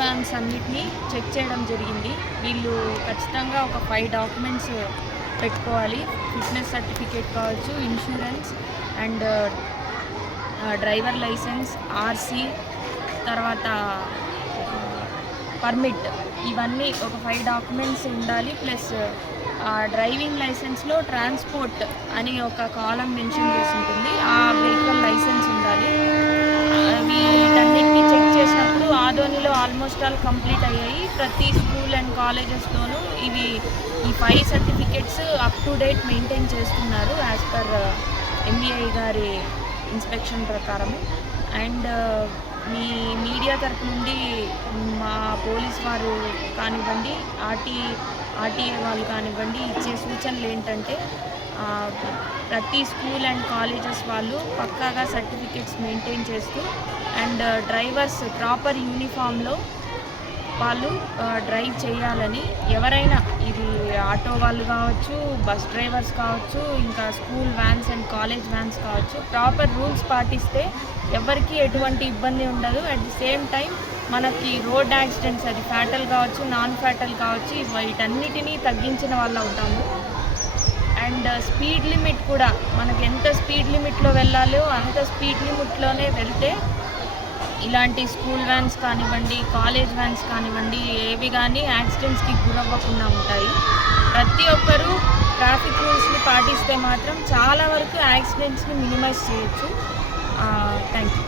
Vans అన్నిటినీ check చేయడం జరిగింది. వీళ్ళు ఖచ్చితంగా ఒక ఫైవ్ డాక్యుమెంట్స్ పెట్టుకోవాలి. ఫిట్నెస్ సర్టిఫికేట్ కావచ్చు insurance and driver license RC తర్వాత పర్మిట్ ఇవన్నీ ఒక ఫైవ్ డాక్యుమెంట్స్ ఉండాలి. ప్లస్ డ్రైవింగ్ లైసెన్స్లో ట్రాన్స్పోర్ట్ అని ఒక కాలం మెన్షన్ చేసి ఉంటుంది. ఆ వెహికల్ లైసెన్స్ ఉండాలి అవి వీటన్నిటిని చెక్ చేసినప్పుడు ఆదోనిలో ఆల్మోస్ట్ ఆల్ కంప్లీట్ అయ్యాయి. ప్రతి స్కూల్ అండ్ కాలేజెస్లోనూ ఇవి ఈ five certificates up to date maintain చేస్తున్నారు యాజ్ పర్ ఎంబీఐ గారి ఇన్స్పెక్షన్ ప్రకారము. అండ్ మీ మీడియా తరపు నుండి మా పోలీస్ వారు కానివ్వండి ఆర్టీ ఆర్టీఏ వాళ్ళు కానివ్వండి ఇచ్చే సూచనలు ఏంటంటే ప్రతి స్కూల్ అండ్ కాలేజెస్ వాళ్ళు పక్కాగా సర్టిఫికెట్స్ మెయింటైన్ చేస్తూ అండ్ డ్రైవర్స్ ప్రాపర్ యూనిఫామ్లో వాళ్ళు డ్రైవ్ చేయాలని ఎవరైనా ఇది ఆటో వాళ్ళు కావచ్చు బస్ డ్రైవర్స్ కావచ్చు ఇంకా school vans and college vans కావచ్చు ప్రాపర్ రూల్స్ పాటిస్తే ఎవరికి ఎటువంటి ఇబ్బంది ఉండదు. అట్ ది సేమ్ టైం మనకి రోడ్ యాక్సిడెంట్స్ అది ఫ్యాటల్ కావచ్చు నాన్ ఫ్యాటల్ కావచ్చు వీటన్నిటినీ తగ్గించిన వాళ్ళు అవుతాము. అండ్ స్పీడ్ లిమిట్ కూడా మనకి ఎంత స్పీడ్ లిమిట్లో వెళ్ళాలో అంత స్పీడ్ లిమిట్లోనే వెళ్తే ఇలాంటి స్కూల్ వ్యాన్స్ కానివ్వండి కాలేజ్ వ్యాన్స్ కానివ్వండి ఏవి కానీ యాక్సిడెంట్స్కి గురవ్వకుండా ఉంటాయి. ప్రతి ఒక్కరూ ట్రాఫిక్ రూల్స్ని పాటిస్తే మాత్రం చాలా వరకు యాక్సిడెంట్స్ని మినిమైజ్ చేయొచ్చు. Thank you